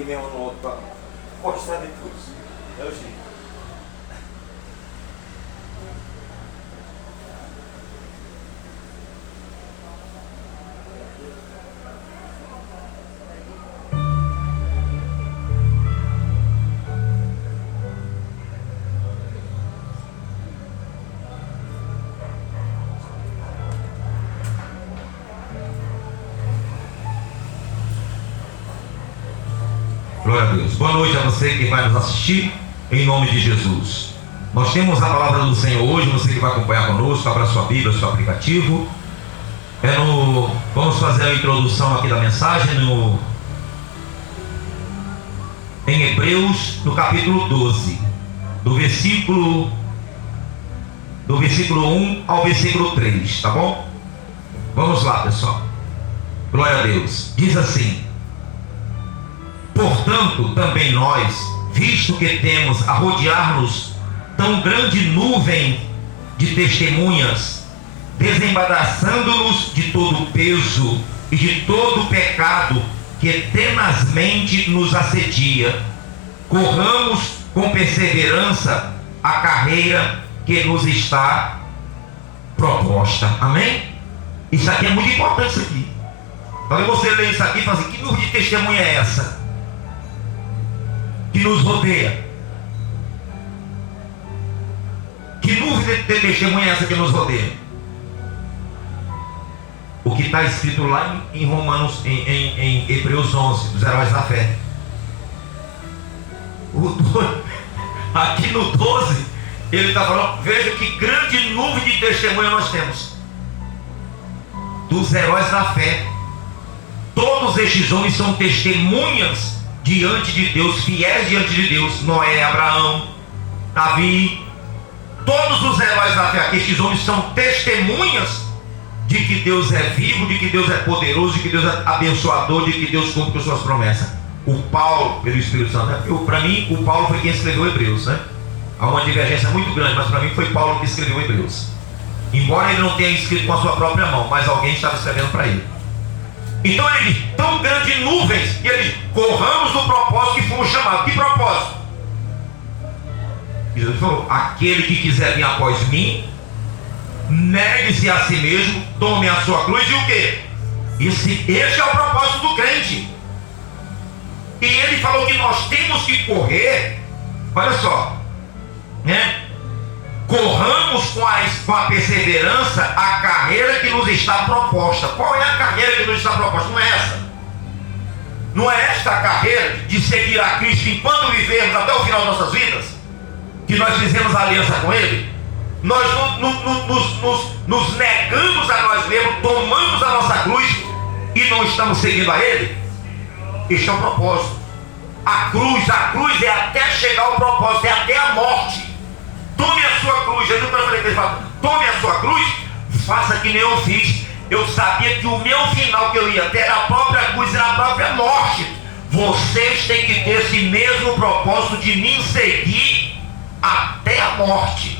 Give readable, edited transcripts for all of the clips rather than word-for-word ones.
aqui mesmo no outro para postar depois. É o jeito. Glória a Deus. Boa noite a você que vai nos assistir, em nome de Jesus. Nós temos a palavra do Senhor hoje, você que vai acompanhar conosco, abra sua Bíblia, seu aplicativo. Vamos fazer a introdução aqui da mensagem em Hebreus, no capítulo 12, do versículo 1 ao versículo 3, tá bom? Vamos lá, pessoal. Glória a Deus. Diz assim: portanto, também nós, visto que temos a rodear-nos tão grande nuvem de testemunhas, desembaraçando-nos de todo o peso e de todo o pecado que tenazmente nos assedia, corramos com perseverança a carreira que nos está proposta. Amém? Isso aqui é muito importante, isso aqui. Quando você lê isso aqui e fala assim: que nuvem de testemunha é essa que nos rodeia? Que nuvem de testemunha é essa que nos rodeia? O que está escrito lá em Romanos, em Hebreus 11, dos heróis da fé. Aqui no 12, ele está falando: veja que grande nuvem de testemunha nós temos, dos heróis da fé. Todos estes homens são testemunhas diante de Deus, fiéis diante de Deus. Noé, Abraão, Davi, todos os heróis da fé, estes homens são testemunhas de que Deus é vivo, de que Deus é poderoso, de que Deus é abençoador, de que Deus cumpre com suas promessas. O Paulo, pelo Espírito Santo, para mim o Paulo foi quem escreveu Hebreus, né? Há uma divergência muito grande, mas para mim foi Paulo que escreveu Hebreus, embora ele não tenha escrito com a sua própria mão, mas alguém estava escrevendo para ele. Então ele diz: tão grandes nuvens, e ele diz: corramos no propósito que fomos chamados. Que propósito? Jesus falou: aquele que quiser vir após mim, negue-se a si mesmo, tome a sua cruz e o quê? Esse é o propósito do crente. E ele falou que nós temos que correr, olha só, né? Corramos com a perseverança a carreira que nos está proposta. Qual é a carreira que nos está proposta? Não é essa. Não é esta a carreira de seguir a Cristo enquanto vivermos até o final de nossas vidas, que nós fizemos aliança com Ele. Nós nos negamos a nós mesmos, tomamos a nossa cruz e não estamos seguindo a Ele. Este é o propósito. A cruz é até chegar ao propósito, é até a morte. Tome a sua cruz. Jesus fala: tome a sua cruz, faça que nem eu fiz. Eu sabia que o meu final que eu ia ter era a própria cruz, era a própria morte. Vocês têm que ter esse mesmo propósito de me seguir até a morte.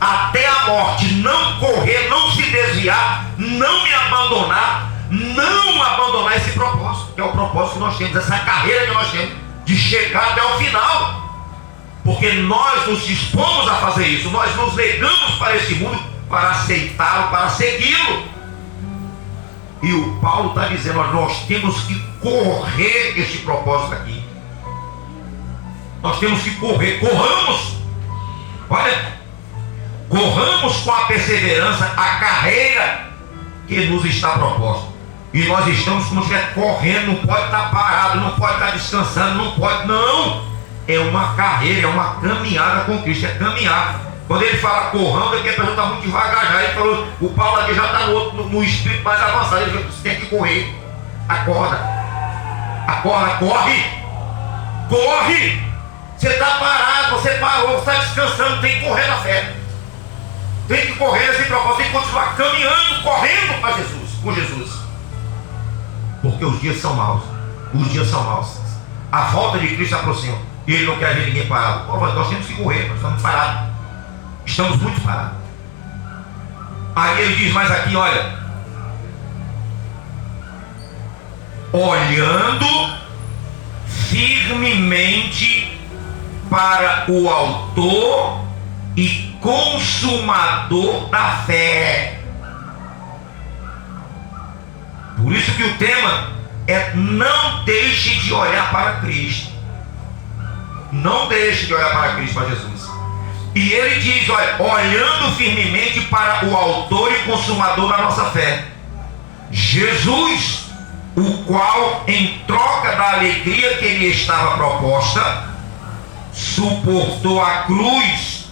Até a morte, não correr, não se desviar, não me abandonar, não abandonar esse propósito, que é o propósito que nós temos, essa carreira que nós temos, de chegar até o final. Porque nós nos dispomos a fazer isso, nós nos negamos para esse mundo, para aceitá-lo, para segui-lo. E o Paulo está dizendo: nós temos que correr este propósito aqui. Nós temos que correr, corramos. Olha, corramos com a perseverança a carreira que nos está proposta. E nós estamos como se estiver correndo, não pode estar parado, não pode estar descansando, não pode, não. É uma carreira, é uma caminhada com Cristo, é caminhar. Quando ele fala correndo, é que a pessoa está muito devagar já. Ele falou: o Paulo aqui já está no espírito mais avançado. Ele falou: você tem que correr. Acorda, corre. Você está parado, você parou, você está descansando. Tem que correr na fé. Tem que correr nesse propósito, tem que continuar caminhando, correndo para Jesus, com Jesus. Porque os dias são maus. A volta de Cristo se aproxima. E Ele não quer ver ninguém parado. Nós temos que correr, nós estamos parados. Estamos muito parados. Aí ele diz mais aqui, olha: olhando firmemente para o autor e consumador da fé. Por isso que o tema é: não deixe de olhar para Cristo. Não deixe de olhar para Cristo, para Jesus. E ele diz, olha, olhando firmemente para o autor e consumador da nossa fé, Jesus, o qual, em troca da alegria que lhe estava proposta, suportou a cruz,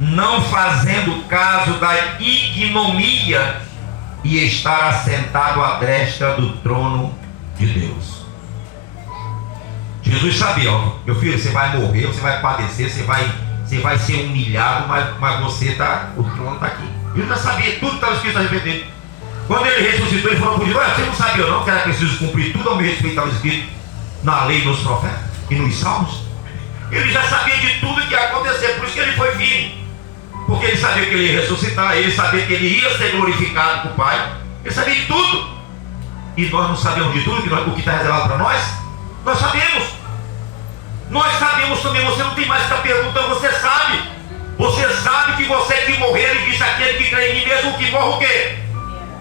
não fazendo caso da ignomínia, e estar assentado à destra do trono de Deus. Jesus sabia, ó, meu filho, você vai morrer, você vai padecer, você vai ser humilhado, mas você está, o trono está aqui. Ele já sabia, tudo estava escrito a respeito dele. Quando ele ressuscitou, ele falou para ele: olha, você não sabia não que era preciso cumprir tudo ao meu respeito que estava escrito na lei, nos profetas e nos salmos? Ele já sabia de tudo que ia acontecer, por isso que ele foi firme. Porque ele sabia que ele ia ressuscitar, ele sabia que ele ia ser glorificado com o Pai, ele sabia de tudo. E nós não sabemos de tudo, o que está reservado para nós? Nós sabemos. Nós sabemos também, você não tem mais que estar perguntando, você sabe. Você sabe que você que morrer, ele disse: aquele que crê em mim, mesmo que morra, o quê?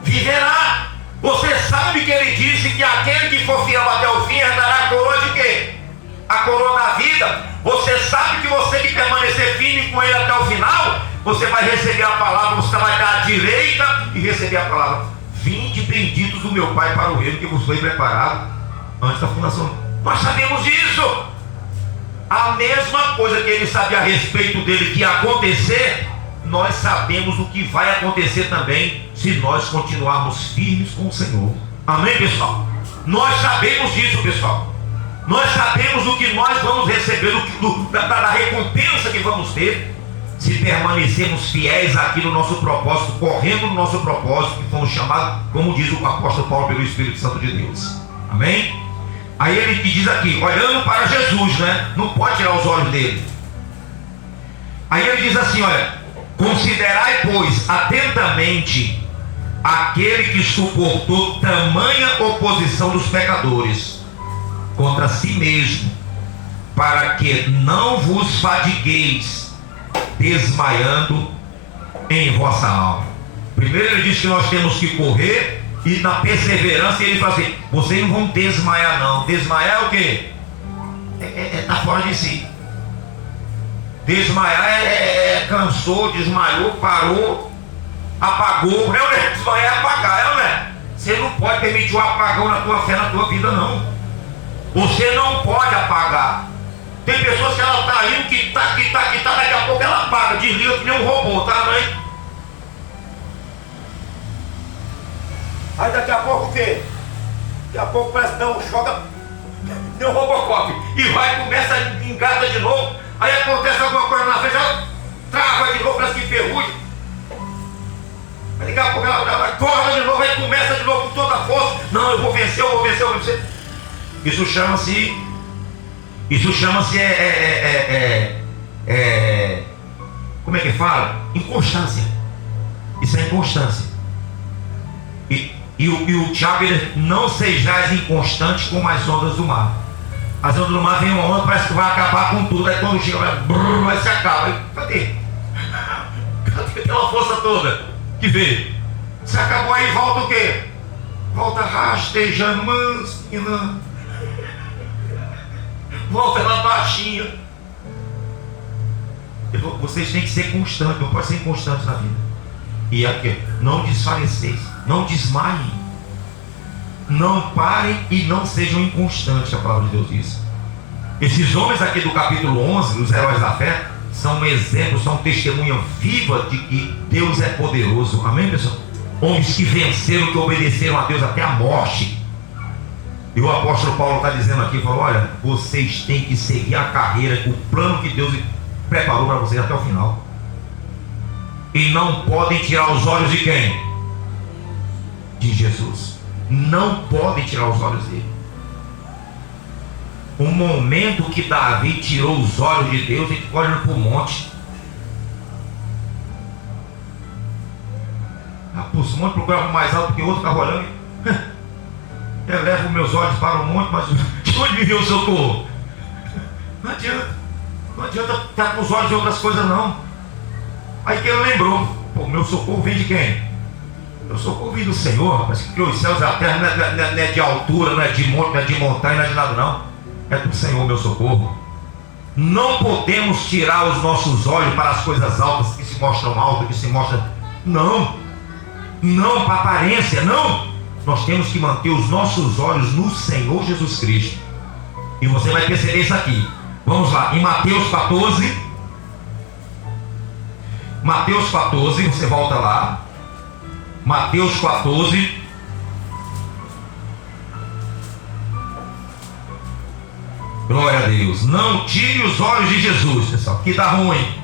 Viverá. Você sabe que ele disse que aquele que for fiel até o fim herdará a coroa de quê? A coroa da vida. Você sabe que você que permanecer firme com ele até o final, você vai receber a palavra, você vai dar à direita e receber a palavra: vinde benditos do meu Pai para o reino que vos foi preparado antes da fundação. Nós sabemos disso. A mesma coisa que ele sabia a respeito dele que ia acontecer, nós sabemos o que vai acontecer também, se nós continuarmos firmes com o Senhor. Amém, pessoal? Nós sabemos disso, pessoal. Nós sabemos o que nós vamos receber, da recompensa que vamos ter, se permanecermos fiéis aqui no nosso propósito, correndo no nosso propósito, que fomos chamados, como diz o apóstolo Paulo, pelo Espírito Santo de Deus. Amém? Aí ele diz aqui, olhando para Jesus, né? Não pode tirar os olhos dele. Aí ele diz assim, olha: considerai, pois, atentamente aquele que suportou tamanha oposição dos pecadores contra si mesmo, para que não vos fadigueis desmaiando em vossa alma. Primeiro ele diz que nós temos que correr, e na perseverança ele fala assim: vocês não vão desmaiar não. Desmaiar é o quê? Tá fora de si. Desmaiar cansou, desmaiou, parou, apagou. Não é desmaiar, é apagar, não é? Você não pode permitir o apagão na tua fé, na tua vida, não. Você não pode apagar. Tem pessoas que ela está indo, que tá, daqui a pouco ela apaga, desliga que nem um robô, tá, mãe? Aí daqui a pouco o quê? Daqui a pouco parece que dá um choque, nem um Robocop. E vai, começa, engata de novo. Aí acontece alguma coisa na frente, ela trava de novo, parece que ferrugem. Aí daqui a pouco ela acorda de novo, aí começa de novo com toda a força. Não, eu vou vencer, eu vou vencer, eu vou vencer. Isso chama-se como é que fala? Inconstância. Isso é inconstância. E o Tiago, ele: não sejais inconstantes como as ondas do mar. As ondas do mar vem uma onda, parece que vai acabar com tudo. Aí quando chega, vai se acaba. Aí, cadê? Cadê aquela força toda que veio? Se acabou, aí volta o quê? Volta rastejando, mansinha. Volta ela baixinha. Vocês têm que ser constantes, não pode ser inconstantes na vida. E aqui, não desfaleçeis, não desmaiem, não parem e não sejam inconstantes, a palavra de Deus diz. Esses homens aqui do capítulo 11, os heróis da fé, são um exemplo, são testemunha viva de que Deus é poderoso. Amém, pessoal? Homens que venceram, que obedeceram a Deus até a morte. E o apóstolo Paulo está dizendo aqui, falou: olha, vocês têm que seguir a carreira, o plano que Deus preparou para vocês até o final. E não podem tirar os olhos de quem? De Jesus. Não podem tirar os olhos dele. O momento que Davi tirou os olhos de Deus, ele ficou olhando para o monte. Os montes procuravam mais alto que o outro, ficava olhando. Eu levo meus olhos para o monte, mas de onde me vem o socorro? Não adianta estar com os olhos em outras coisas não. Aí que ele lembrou, pô, meu socorro vem de quem? Meu socorro vem do Senhor, mas que criou os céus e a terra, não é de altura, não é de monte, não é de montanha, não é de nada não. É do Senhor meu socorro. Não podemos tirar os nossos olhos para as coisas altas, que se mostram altas, que se mostram... Não, para aparência, não. Nós temos que manter os nossos olhos no Senhor Jesus Cristo. E você vai perceber isso aqui. Vamos lá, em Mateus 14. Mateus 14, você volta lá. Mateus 14. Glória a Deus. Não tire os olhos de Jesus, pessoal, que dá ruim.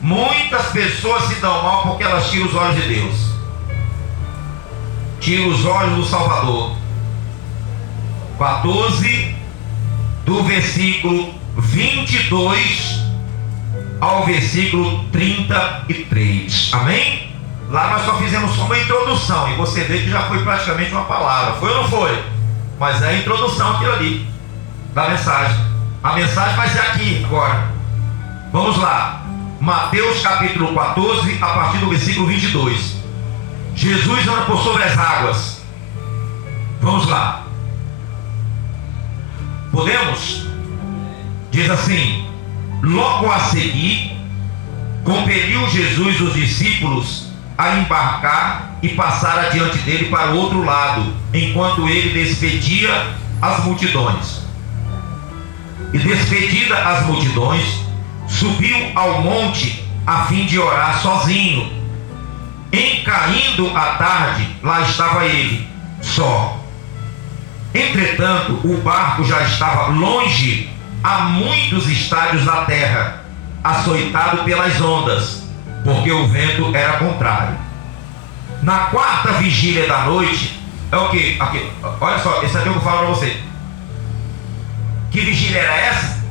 Muitas pessoas se dão mal porque elas tiram os olhos de Deus. Tira os olhos do Salvador. 14, do versículo 22 ao versículo 33. Amém? Lá nós só fizemos uma introdução, e você vê que já foi praticamente uma palavra. Foi ou não foi? Mas é a introdução aquilo ali, da mensagem. A mensagem vai ser aqui agora. Vamos lá. Mateus capítulo 14, a partir do versículo 22. Jesus anda por sobre as águas. Vamos lá. Podemos? Diz assim: logo a seguir, compeliu Jesus os discípulos a embarcar e passar adiante dele para o outro lado, enquanto ele despedia as multidões. E despedida as multidões, subiu ao monte a fim de orar sozinho. Em caindo a tarde, lá estava ele, só. Entretanto, o barco já estava longe, a muitos estádios da terra, açoitado pelas ondas, porque o vento era contrário. Na quarta vigília da noite, é o que? Aqui, olha só, esse aqui eu vou falar para você. Que vigília era essa?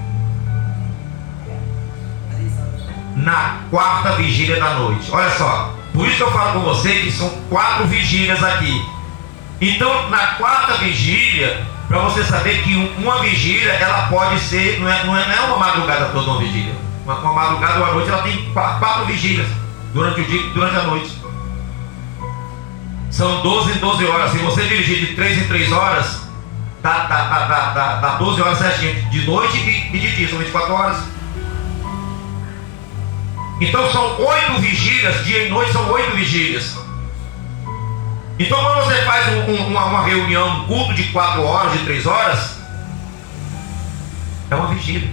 Na quarta vigília da noite. Olha só, por isso que eu falo com você que são 4 vigílias aqui. Então, na quarta vigília, para você saber que uma vigília, ela pode ser, não é uma madrugada toda uma vigília. Uma madrugada ou a noite, ela tem 4 vigílias durante o dia e durante a noite. São 12 em 12 horas. Se você dirigir de 3 em 3 horas, dá 12 horas certinho, de noite e de dia, são 24 horas. Então são 8 vigílias, dia e noite são 8 vigílias. Então quando você faz uma reunião, um culto de 4 horas, de 3 horas, é uma vigília.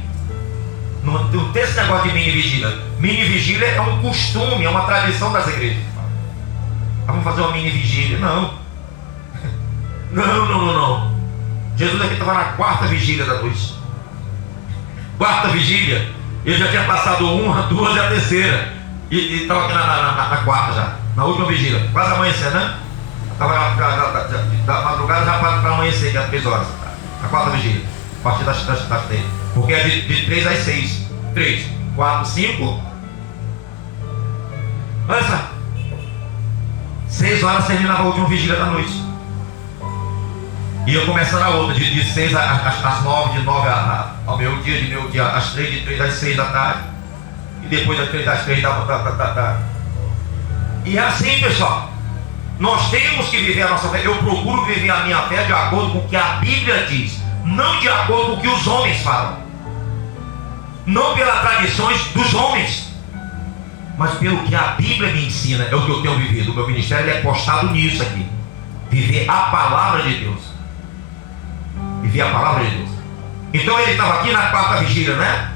Não tem esse negócio de mini vigília. Mini vigília é um costume, é uma tradição das igrejas. Vamos fazer uma mini vigília. Não. Não. Jesus aqui estava na quarta vigília da noite. Quarta vigília. Ele já tinha passado 1, 2 e a terceira. E estava aqui na quarta já. Na última vigília. Quase amanhecendo, né? Estava da madrugada já para amanhecer, que é 3 horas. A quarta vigília. A partir das 3. Porque é de 3 às 6. 3, 4, 5. Olha só. 6 horas terminava a última vigília da noite. E eu começando a outra, de 6 às 9, de 9 ao meu dia, às 3, de 3 às 6 da tarde. E depois das 3 às 3 da tarde. E é assim, pessoal. Nós temos que viver a nossa fé. Eu procuro viver a minha fé de acordo com o que a Bíblia diz, não de acordo com o que os homens falam, não pelas tradições dos homens, mas pelo que a Bíblia me ensina. É o que eu tenho vivido. O meu ministério é postado nisso aqui. Viver a palavra de Deus. Viver a palavra de Deus. Então ele estava aqui na quarta vigília, né?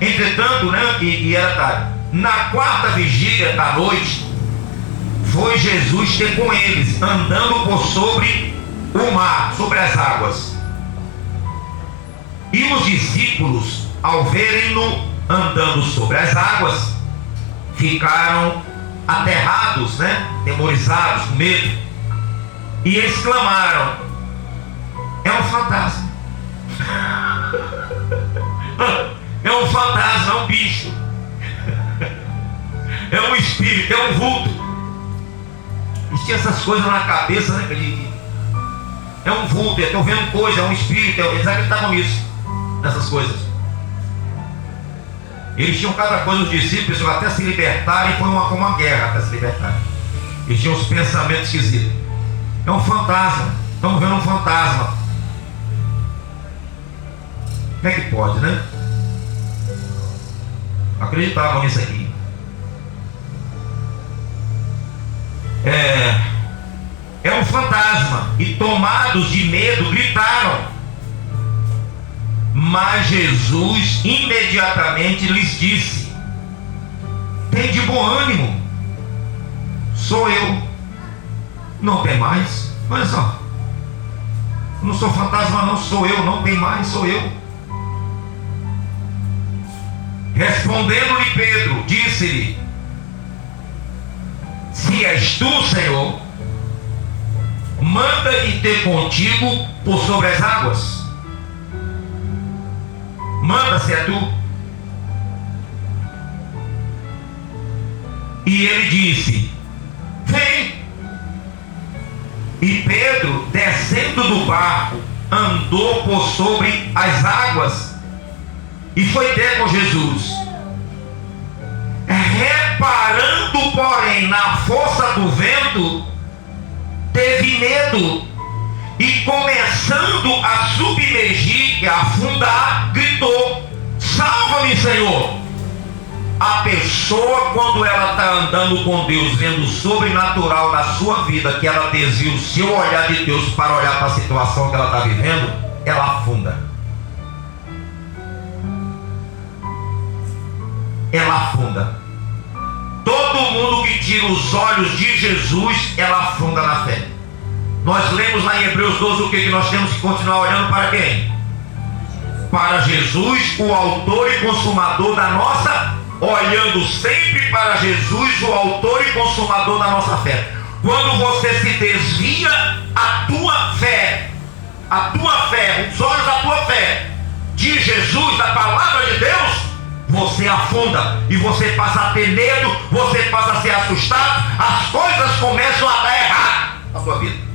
Entretanto, né? E era tarde. Na quarta vigília da noite, foi Jesus ter com eles, andando por sobre o mar, sobre as águas. E os discípulos, ao verem-no andando sobre as águas, ficaram aterrados, né? Temorizados, com medo, e exclamaram: é um fantasma. É um fantasma, é um bicho. É um espírito, é um vulto. E tinha essas coisas na cabeça, né? É um vulto, estou vendo coisa, é um espírito. Eles acreditavam nisso, nessas coisas. Eles tinham cada coisa, os discípulos, até se libertarem, foi uma guerra até se libertarem. Eles tinham os pensamentos esquisitos. É um fantasma, estamos vendo um fantasma. Como é que pode, né? Acreditavam nisso aqui. É um fantasma. E tomados de medo, gritaram. Mas Jesus imediatamente lhes disse: tem de bom ânimo, sou eu, não tem mais. Olha só, não sou fantasma, não, sou eu, não tem mais, sou eu. Respondendo-lhe Pedro, disse-lhe: se és tu, Senhor, manda-me ter contigo por sobre as águas. Manda, se é tu. E ele disse: vem. E Pedro, descendo do barco, andou por sobre as águas e foi ter com Jesus. Reparando, porém, na força do vento, teve medo e, começando a submergir e a afundar, gritou: salva-me, Senhor. A pessoa, quando ela está andando com Deus, vendo o sobrenatural da sua vida, que ela desvia o seu olhar de Deus para olhar para a situação que ela está vivendo, ela afunda. Ela afunda. Todo mundo que tira os olhos de Jesus, ela afunda na fé. Nós lemos lá em Hebreus 12 o que nós temos que continuar olhando para quem? Para Jesus, o autor e consumador da nossa, olhando sempre para Jesus, o autor e consumador da nossa fé. Quando você se desvia, a tua fé, os olhos da tua fé, de Jesus, da palavra de Deus, você afunda e você passa a ter medo, você passa a ser assustado, as coisas começam a dar errado na sua vida.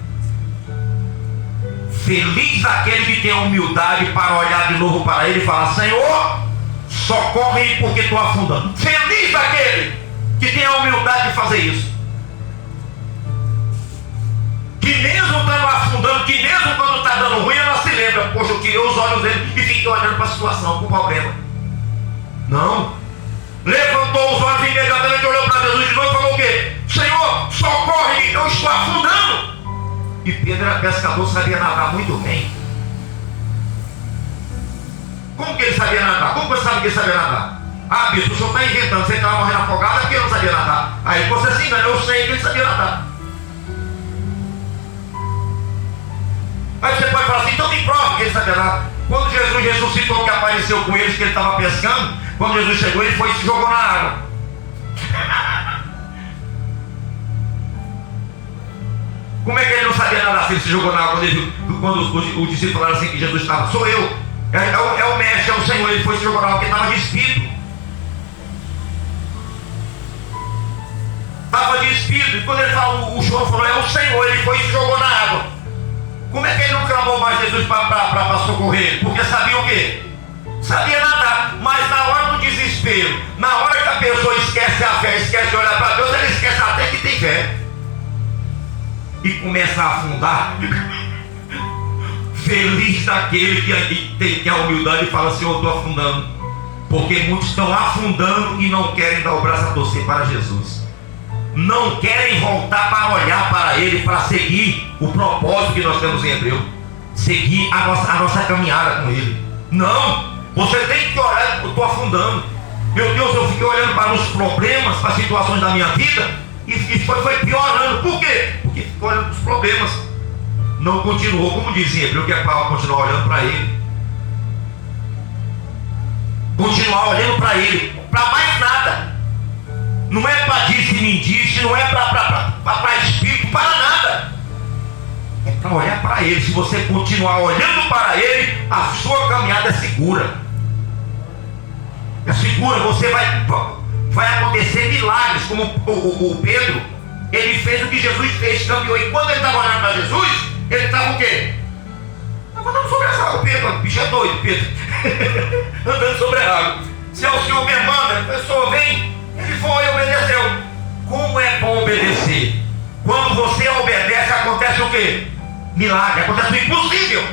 Feliz aquele que tem a humildade para olhar de novo para ele e falar: Senhor, socorre porque estou afundando. Feliz aquele que tem a humildade de fazer isso. Que mesmo estando afundando, que mesmo quando está dando ruim, ela se lembra: poxa, eu tirei os olhos dele e fiquei olhando para a situação, para o problema. Não. Levantou os olhos e imediatamente olhou para Jesus de novo e falou o quê? Senhor, socorre-me, eu estou afundando. E Pedro era pescador, sabia nadar muito bem. Como que ele sabia nadar? Como você sabe que ele sabia nadar? Ah, bispo, o senhor está inventando, você estava morrendo afogado, é porque ele não sabia nadar. Aí você se engana, eu sei que ele sabia nadar. Aí você pode falar assim: então me prova que ele sabia nadar. Quando Jesus ressuscitou, que apareceu com eles, que ele estava pescando, quando Jesus chegou, ele foi e se jogou na água. Como é que ele não sabia nadar se ele se jogou na água? Quando os discípulos falaram assim que Jesus estava: sou eu, é o mestre, é o Senhor. Ele foi se jogar na água porque estava de espírito. Estava de espírito. E quando ele falou, o João falou: é o Senhor. Ele foi e se jogou na água. Como é que ele não clamou mais Jesus para socorrer? Porque sabia o quê? Sabia nadar. Mas na hora do desespero, na hora que a pessoa esquece a fé, esquece de olhar para Deus, ele esquece até que tem fé. E começa a afundar. Feliz daquele que tem a humildade e fala: Senhor, eu estou afundando. Porque muitos estão afundando e não querem dar o braço a torcer para Jesus. Não querem voltar para olhar para Ele, para seguir o propósito que nós temos em Hebreu. Seguir a nossa caminhada com Ele. Não! Você tem que olhar: eu estou afundando. Meu Deus, eu fiquei olhando para os problemas, para as situações da minha vida e foi piorando. Por quê? Porque ficou olhando para os problemas. Não continuou, como dizia Hebreu, que é para continuar olhando para Ele. Continuar olhando para Ele, para mais nada. Não é para disse-me-disse, não é para espírito, para nada. É para olhar para Ele. Se você continuar olhando para Ele, a sua caminhada é segura. É segura, você vai vai acontecer milagres, como o Pedro, ele fez o que Jesus fez, caminhou. E quando ele estava olhando para Jesus, ele estava o quê? Estava andando sobre as águas. Pedro, o bicho é doido, Pedro. Andando sobre a água. Se é o Senhor me manda, a pessoa vem, ele foi e obedeceu. Como é bom obedecer? Quando você obedece, acontece o quê? Milagre, acontece o impossível.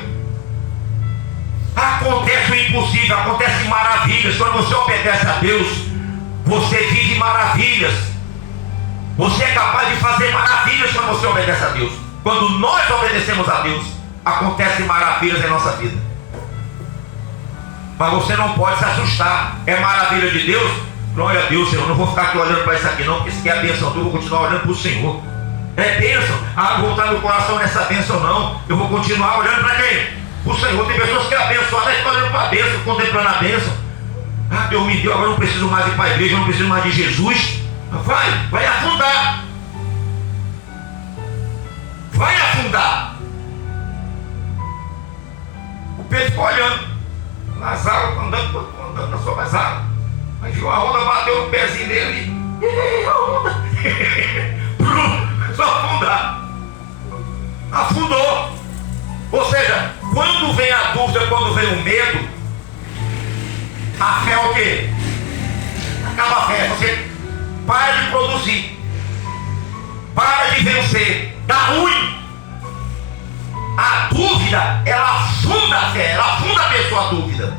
Acontece o impossível, acontece maravilhas. Quando você obedece a Deus, você vive maravilhas. Você é capaz de fazer maravilhas quando você obedece a Deus. Quando nós obedecemos a Deus, acontecem maravilhas em nossa vida. Mas você não pode se assustar. É maravilha de Deus? Glória a Deus, Senhor. Não vou ficar aqui olhando para isso aqui não, porque isso aqui é a bênção. Eu vou continuar olhando para o Senhor. É bênção. Ah, não vou botar meu coração nessa bênção não. Eu vou continuar olhando para quem? Para o Senhor. Tem pessoas que é abençoadas, estão olhando para a bênção, contemplando a bênção. Ah, Deus me deu, agora eu não preciso mais ir para a igreja, eu não preciso mais de Jesus. Vai afundar. Vai afundar. O Pedro ficou olhando nas águas, andando sobre as águas. Aí viu a onda, bateu no pezinho dele. E a onda. Só afundar. Afundou. Ou seja, quando vem a dúvida, quando vem o medo, a fé é o quê? Acaba a fé. Você para de produzir, para de vencer, dá ruim. A dúvida, ela afunda a fé, ela afunda a pessoa, a dúvida.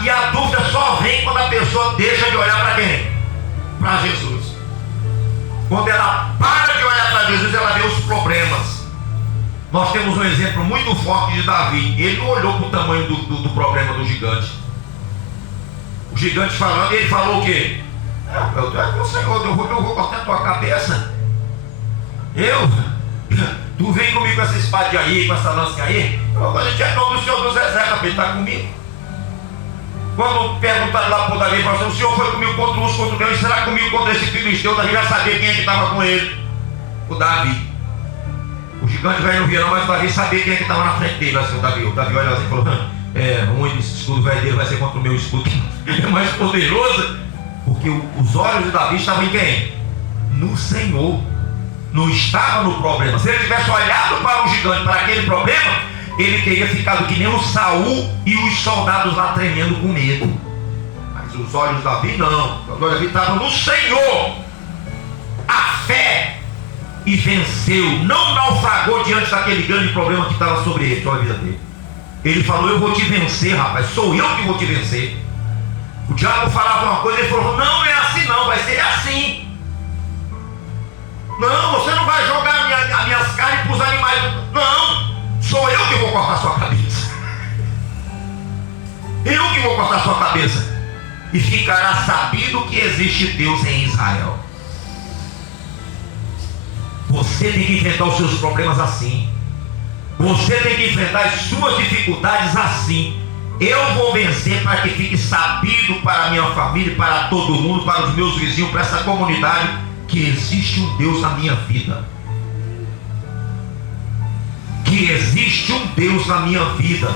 E a dúvida só vem quando a pessoa deixa de olhar para quem? Para Jesus. Quando ela para de olhar para Jesus, ela vê os problemas. Nós temos um exemplo muito forte de Davi. Ele não olhou para o tamanho do problema do gigante. O gigante falando, ele falou o quê? Eu Senhor, eu vou cortar a tua cabeça. Tu vem comigo com essa espadinha aí, com essa lança aí. A gente é nome do Senhor dos Exércitos, ele está comigo. Quando perguntaram lá para o Davi, falaram assim, o Senhor foi comigo contra uns, contra o Deus, será comigo contra esse filisteu? Davi já sabia quem é que estava com ele. O Davi. O gigante velho não via não, mas o Davi sabia quem é que estava na frente dele. Assim, o Davi olhava assim e falou, ruim esse escudo velho dele vai ser contra o meu escudo. É mais poderoso. Porque os olhos de Davi estavam em quem? No Senhor. Não estava no problema. Se ele tivesse olhado para o gigante, para aquele problema, ele teria ficado que nem o Saul e os soldados lá tremendo com medo. Mas os olhos de Davi não. Os olhos de Davi estavam no Senhor. A fé. E venceu. Não naufragou diante daquele grande problema que estava sobre ele, sobre a vida dele. Ele falou, eu vou te vencer, rapaz. Sou eu que vou te vencer. O diabo falava uma coisa, ele falou, não é assim não, vai ser assim. Não, você não vai jogar as minhas carnes para os animais. Não, sou eu que vou cortar a sua cabeça. Eu que vou cortar a sua cabeça. E ficará sabido que existe Deus em Israel. Você tem que enfrentar os seus problemas assim. Você tem que enfrentar as suas dificuldades assim. Eu vou vencer para que fique sabido para a minha família, para todo mundo, para os meus vizinhos, para essa comunidade, que existe um Deus na minha vida. Que existe um Deus na minha vida.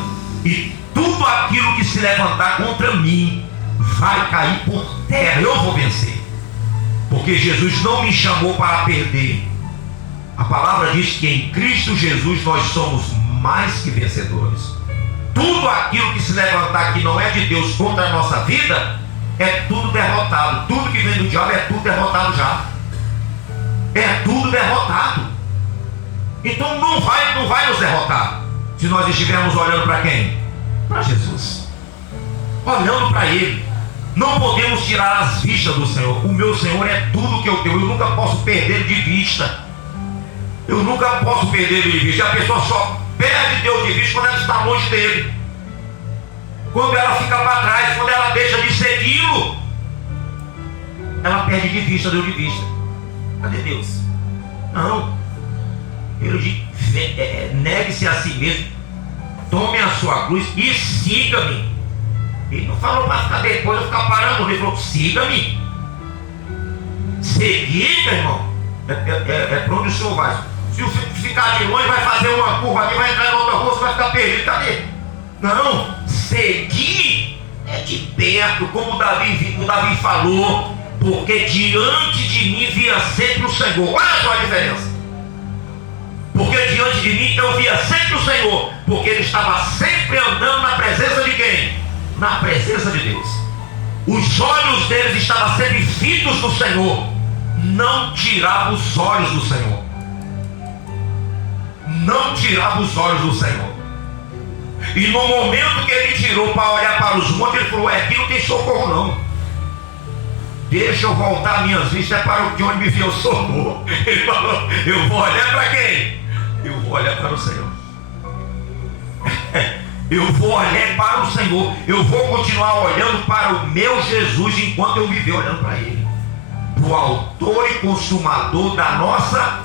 E tudo aquilo que se levantar contra mim vai cair por terra. Eu vou vencer. Porque Jesus não me chamou para perder. A palavra diz que em Cristo Jesus nós somos mais que vencedores. Tudo aquilo que se levantar que não é de Deus contra a nossa vida, é tudo derrotado. Tudo que vem do diabo é tudo derrotado já. É tudo derrotado. Então não vai nos derrotar. Se nós estivermos olhando para quem? Para Jesus. Olhando para Ele. Não podemos tirar as vistas do Senhor. O meu Senhor é tudo que eu tenho. Eu nunca posso perder Ele de vista. Eu nunca posso perder Ele de vista. A pessoa só perde Deus de vista quando ela está longe dele. Quando ela fica para trás, quando ela deixa de segui-lo, ela perde de vista Deus de vista. Cadê Deus? Não. Ele diz, negue-se a si mesmo, tome a sua cruz e siga-me. Ele não falou para ficar depois, eu ficar parando, ele falou, siga-me. Seguir, meu irmão, é para onde o senhor vai. Se ficar de longe, vai fazer uma curva aqui, vai entrar em outra rua, você vai ficar perdido. Cadê? Não, seguir é de perto, como o Davi falou, porque diante de mim via sempre o Senhor. Olha só a diferença. Porque diante de mim eu via sempre o Senhor, porque ele estava sempre andando na presença de quem? Na presença de Deus. Os olhos deles estavam sempre fitos no Senhor. Não tirava os olhos do Senhor. Não tirava os olhos do Senhor. E no momento que ele tirou para olhar para os montes, ele falou: aqui não tem socorro não. Deixa eu voltar minhas vistas para de onde me viu o socorro. Ele falou: eu vou olhar para quem? Eu vou olhar para o Senhor. Eu vou olhar para o Senhor. Eu vou continuar olhando para o meu Jesus enquanto eu viver olhando para Ele. O autor e consumador da nossa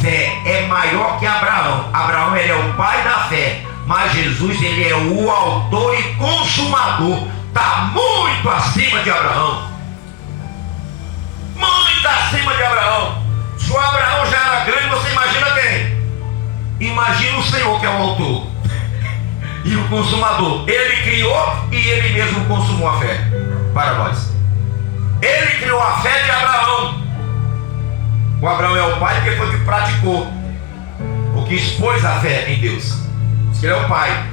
fé é maior que Abraão. Abraão, ele é o pai da fé, mas Jesus, ele é o autor e consumador. Está muito acima de Abraão. Muito acima de Abraão. Se o Abraão já era grande, você imagina quem? Imagina o Senhor, que é o autor e o consumador. Ele criou e ele mesmo consumou a fé para nós. Ele criou a fé de Abraão. O Abraão é o pai porque foi que praticou, o que expôs a fé em Deus. Ele é o pai.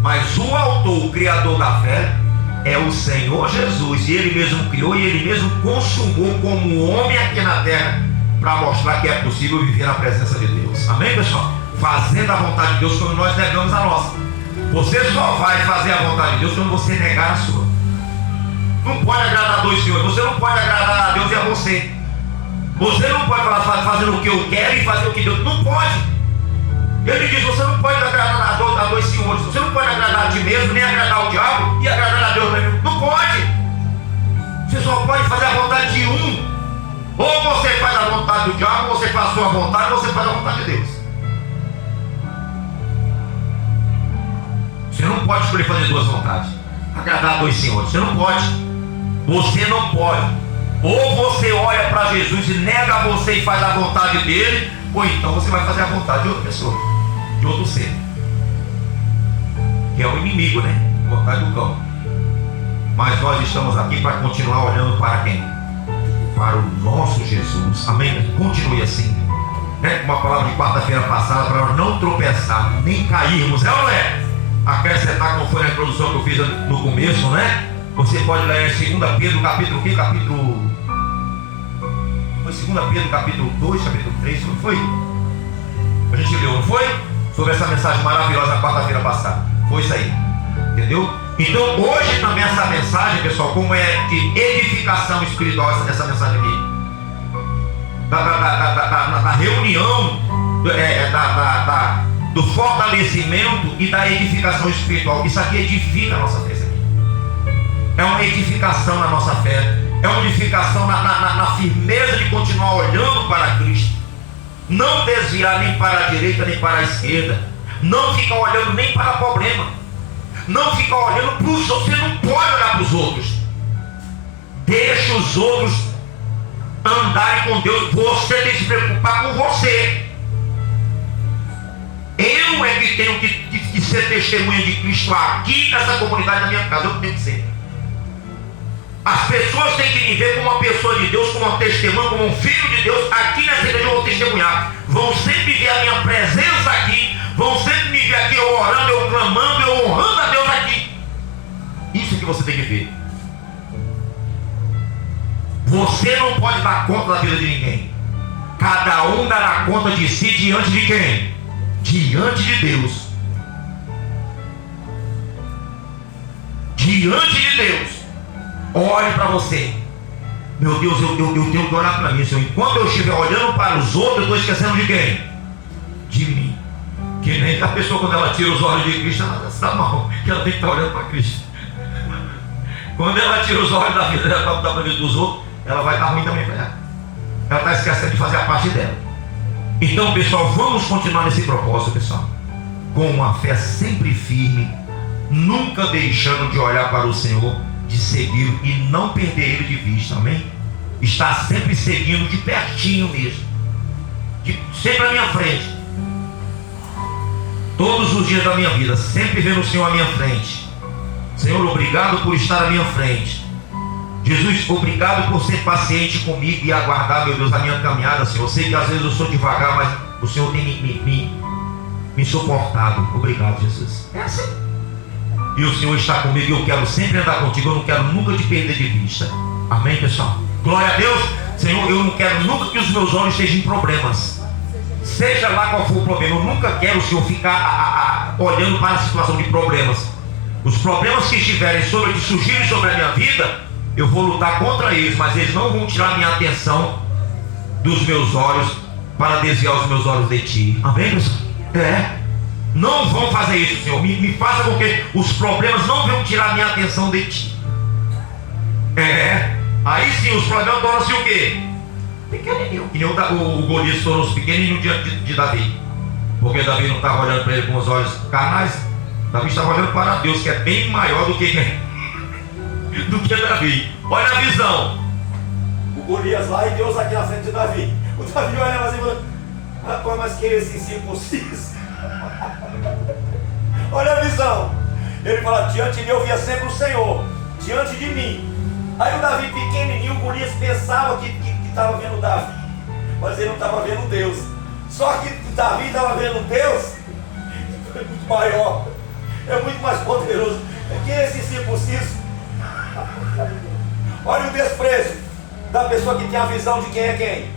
Mas o autor, o criador da fé, é o Senhor Jesus. E ele mesmo criou e ele mesmo consumou como homem aqui na terra, para mostrar que é possível viver na presença de Deus. Amém, pessoal? Fazendo a vontade de Deus quando nós negamos a nossa. Você só vai fazer a vontade de Deus quando você negar a sua. Não pode agradar a dois senhores. Você não pode agradar a Deus e a você. Você não pode falar fazendo o que eu quero e fazer o que Deus. Não pode. Ele diz: você não pode agradar a dois senhores. Você não pode agradar a ti mesmo, nem agradar o diabo e agradar a Deus mesmo. Não pode. Você só pode fazer a vontade de um. Ou você faz a vontade do diabo, ou você faz a sua vontade, ou você faz a vontade de Deus. Você não pode escolher fazer duas vontades, agradar a dois senhores. Você não pode. Você não pode. Ou você olha para Jesus e nega você e faz a vontade dele, ou então você vai fazer a vontade de outra pessoa, de outro ser, que é o inimigo, né? A vontade do cão. Mas nós estamos aqui para continuar olhando para quem? Para o nosso Jesus. Amém? Continue assim, né? Uma palavra de quarta-feira passada, para nós não tropeçar, nem cairmos, é ou não é? Acrescentar, como foi na introdução que eu fiz no começo, né? Você pode ler em 2 Pedro, capítulo que? Capítulo... Foi 2 Pedro, capítulo 2, capítulo 3, não foi? A gente leu, não foi? Sobre essa mensagem maravilhosa na quarta-feira passada. Foi isso aí. Entendeu? Então hoje também essa mensagem, pessoal, como é de edificação espiritual, essa mensagem aqui, da reunião, do fortalecimento e da edificação espiritual. Isso aqui edifica a nossa fé. É uma edificação na nossa fé. É uma edificação na firmeza de continuar olhando para Cristo. Não desviar nem para a direita nem para a esquerda. Não ficar olhando nem para problema. Não ficar olhando para os outros. Você não pode olhar para os outros. Deixa os outros andarem com Deus. Você tem que se preocupar com você. Eu é que tenho que ser testemunha de Cristo aqui nessa comunidade da minha casa. Eu tenho que ser. As pessoas têm que me ver como uma pessoa de Deus, como uma testemunha, como um filho de Deus. Aqui nessa igreja eu vou testemunhar. Vão sempre ver a minha presença aqui. Vão sempre me ver aqui, eu orando, eu clamando, eu honrando a Deus aqui. Isso que você tem que ver. Você não pode dar conta da vida de ninguém. Cada um dará conta de si diante de quem? Diante de Deus. Diante de Deus. Olhe para você. Meu Deus, eu tenho que olhar para mim, Senhor. Enquanto eu estiver olhando para os outros, eu estou esquecendo de quem? De mim. Que nem a pessoa, quando ela tira os olhos de Cristo, ela está mal, que ela tem que estar olhando para Cristo. Quando ela tira os olhos da vida dela para botar para a vida dos outros, ela vai estar ruim também para ela. Ela está esquecendo de fazer a parte dela. Então, pessoal, vamos continuar nesse propósito, pessoal, com uma fé sempre firme, nunca deixando de olhar para o Senhor, de segui-lo e não perder ele de vista, amém? Está sempre seguindo de pertinho mesmo, sempre à minha frente, todos os dias da minha vida, sempre vendo o Senhor à minha frente, Senhor, obrigado por estar à minha frente. Jesus, obrigado por ser paciente comigo e aguardar, meu Deus, a minha caminhada, Senhor. Eu sei que às vezes eu sou devagar, mas o Senhor tem me suportado. Obrigado, Jesus. É assim. E o Senhor está comigo e eu quero sempre andar contigo. Eu não quero nunca te perder de vista. Amém, pessoal? Glória a Deus. Senhor, eu não quero nunca que os meus olhos estejam em problemas. Seja lá qual for o problema, eu nunca quero, Senhor, ficar olhando para a situação de problemas. Os problemas que estiverem sobre, que surgirem sobre a minha vida, eu vou lutar contra eles, mas eles não vão tirar a minha atenção dos meus olhos para desviar os meus olhos de Ti. Amém, pessoal? Não vão fazer isso, Senhor. Me faça com que os problemas não venham tirar a minha atenção de Ti. Aí sim, os problemas tornam-se o quê? Pequenininho. Que nem o Golias tornou-se pequenininho diante de Davi. Porque Davi não estava olhando para ele com os olhos carnais. Davi estava olhando para Deus, que é bem maior do que Davi. Olha a visão. O Golias lá e Deus aqui na frente de Davi. O Davi olhava assim e falou: rapaz, mas que esse incircunciso. Olha a visão. Ele fala: diante de mim eu via sempre o Senhor, diante de mim. Aí o Davi pequenininho, o Golias pensava que estava vendo Davi, mas ele não estava vendo Deus. Só que Davi estava vendo Deus. É muito maior, é muito mais poderoso. Que esse circunciso. Olha o desprezo da pessoa que tem a visão de quem é quem,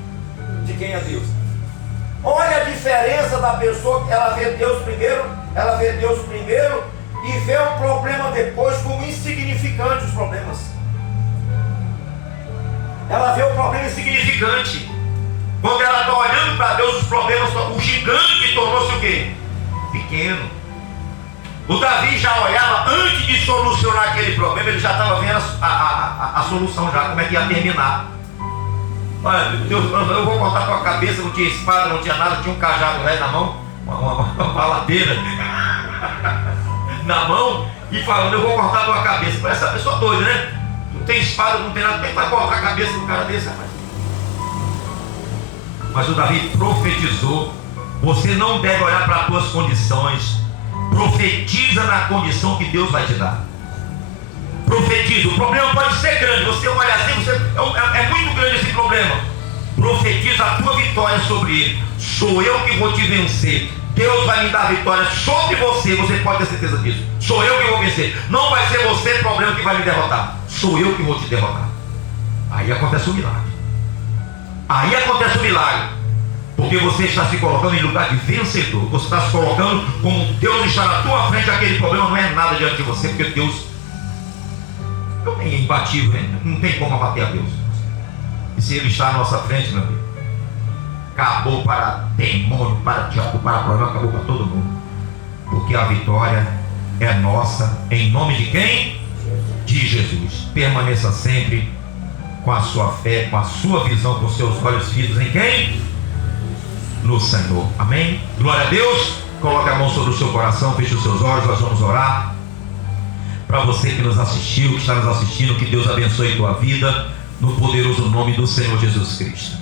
de quem é Deus. Olha a diferença da pessoa que ela vê Deus primeiro, e vê o problema depois como insignificante. Os problemas, ela vê o problema insignificante. Quando ela está olhando para Deus, os problemas, o gigante que tornou-se o quê? Pequeno. O Davi já olhava, antes de solucionar aquele problema, ele já estava vendo a solução já, como é que ia terminar. Olha, Deus, eu vou cortar a tua cabeça, não tinha espada, não tinha nada, tinha um cajado na mão, uma baladeira na mão, e falando: eu vou cortar a tua cabeça. Parece essa pessoa doida, né? Não tem espada, não tem nada, quem vai cortar a cabeça do cara desse, rapaz? Mas o Davi profetizou. Você não deve olhar para as tuas condições. Profetiza na condição que Deus vai te dar. Profetiza. O problema pode ser grande. Você olha assim, é muito grande esse problema. Profetiza a tua vitória sobre ele. Sou eu que vou te vencer. Deus vai me dar vitória sobre você. Você pode ter certeza disso. Sou eu que vou vencer. Não vai ser você o problema que vai me derrotar. Sou eu que vou te derrotar. Aí acontece o milagre. Aí acontece o milagre. Porque você está se colocando em lugar de vencedor. Você está se colocando como Deus está na tua frente. Aquele problema não é nada diante de você, porque Deus não é imbatível, né? Não tem como abater a Deus. E se Ele está à nossa frente, meu amigo, acabou para demônio, para diabo, para problema, acabou para todo mundo. Porque a vitória é nossa. Em nome de quem? De Jesus. Permaneça sempre com a sua fé, com a sua visão, com os seus olhos fitos em quem? No Senhor. Amém? Glória a Deus. Coloque a mão sobre o seu coração, feche os seus olhos, nós vamos orar. Para você que nos assistiu, que está nos assistindo, que Deus abençoe a tua vida, no poderoso nome do Senhor Jesus Cristo.